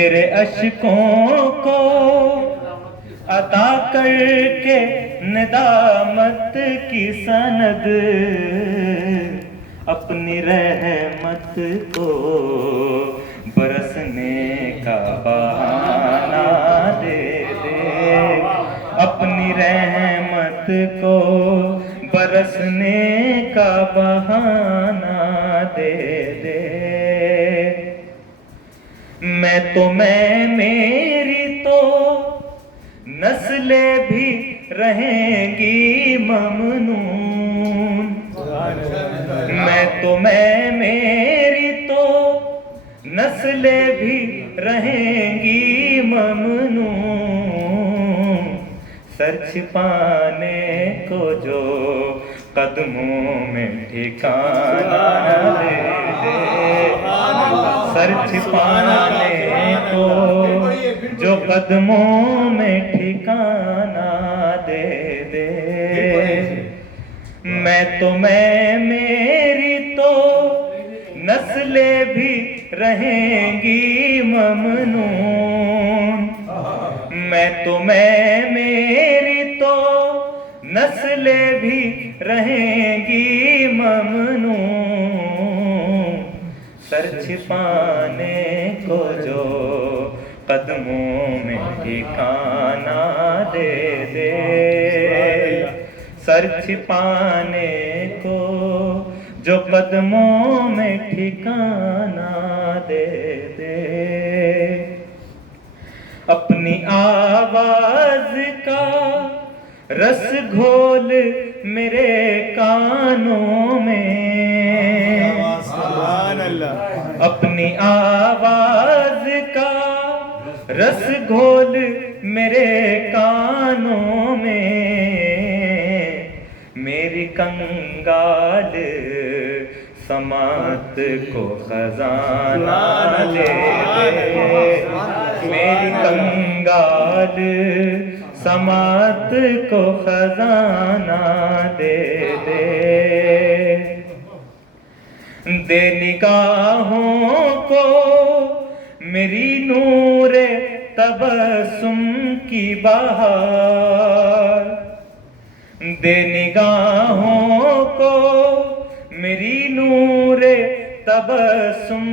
تیرے اشکوں کو عطا کر کے ندامت کی سند اپنی رحمت کو برسنے کا بہانہ دے دے، اپنی رحمت کو برسنے کا بہانہ دے دے۔ میں میری تو نسلیں بھی رہیں گی ممنون، میں میری تو نسلیں بھی رہیں گی ممنون، سر چھپانے کو جو قدموں میں ٹھکانہ دے دے، سر چھپانے کو جو قدموں میں ٹھکانہ دے دے۔ میں میری تو نسلیں بھی رہیں گی ممنون، میں میری تو نسلیں بھی رہیں گی ممنون، سر چھپانے کو جو قدموں میں ٹھکانہ دے دے، سر چھپانے کو جو قدموں میں ٹھکانہ دے دے۔ اپنی آواز کا رس گھول میرے کانوں میں، اپنی آواز کا رس گھول میرے کانوں میں، میری کنگال سماعت کو خزانہ دے دے، میری کنگال سماعت کو خزانہ دے دے۔ دے نگاہوں کو میری نور تبسم کی بہار، دے نگاہوں کو میری نور تبسم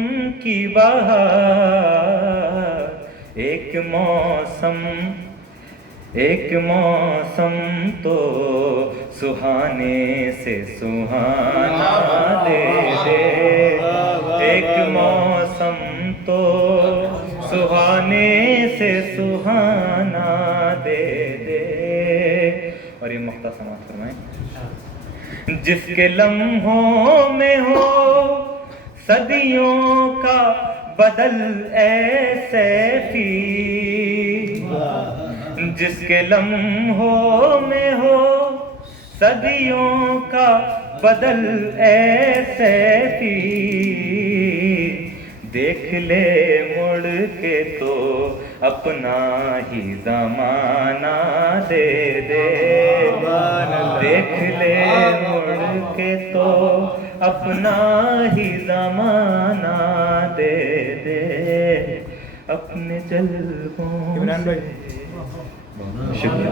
کی بہار، ایک موسم تو سہانے سے سہانا دے دے، ایک موسم تو سہانے سے سہانا دے دے۔ اور یہ مقطع سماعت فرمائیں۔ جس کے لمحوں میں ہو صدیوں کا بدل اے سیفی، جس کے لمحوں میں ہو صدیوں کا بدل اے سیفی، دیکھ لے مڑ کے تو اپنا ہی زمانہ دے دے، دیکھ لے مڑ کے تو اپنا ہی زمانہ دے دے، اپنے جلووں سے۔ شکریہ۔